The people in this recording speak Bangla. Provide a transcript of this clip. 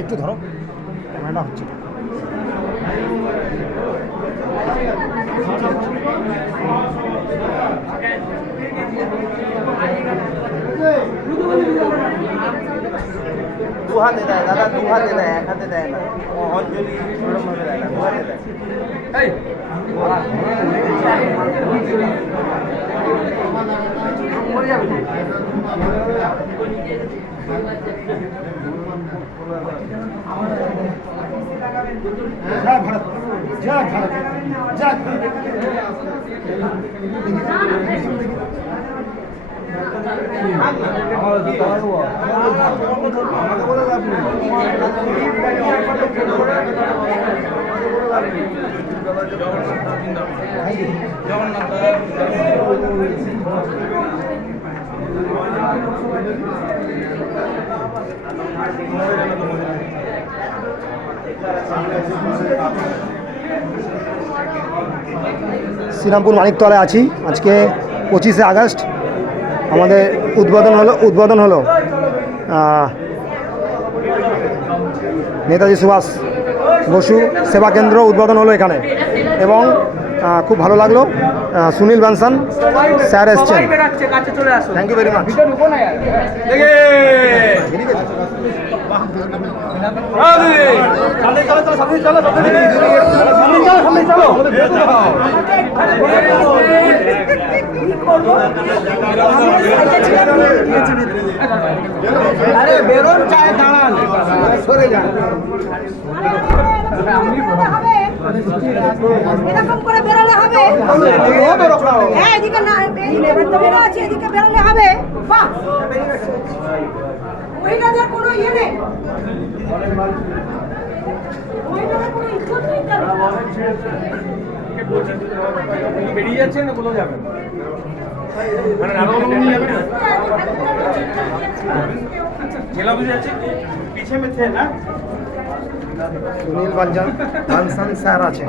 একটু ধরো, ক্যামেরাটা হচ্ছে। দু হাতে দেয় দাদা, দু হাতে দেয়, এক হাতে দেয় না। অঞ্জলি ওরকমভাবে দেয় না, দু হাতে দেয়। জয় ভারত, জয় ভারত, জয় ভারত। শ্রীরামপুর মানিকতলায় আছি। আজকে 25শে আগস্ট আমাদের উদ্বোধন হলো নেতাজি সুভাষ বসু সেবা কেন্দ্র উদ্বোধন হলো এখানে, এবং খুব ভালো লাগলো। সুনীল বানসান স্যার এসছেন, থ্যাংক ইউ ভেরি মাচ। আরে বেরোন, চায় দাঁড়ান, সরে যান। এরকম করে বেরোলে হবে। হ্যাঁ, এদিকে না, এদিকে বেরোলে হবে। বাহ, মহিলাদের কোনো ইয়ে নেই, মহিলাদের কোনো ইজ্জত নেই। বেরিয়ে যাচ্ছেন না, কোথাও যাবেন? জেলা বুঝে যাচ্ছে পিছে মেথে না। সুনীল বানসান স্যার আছে।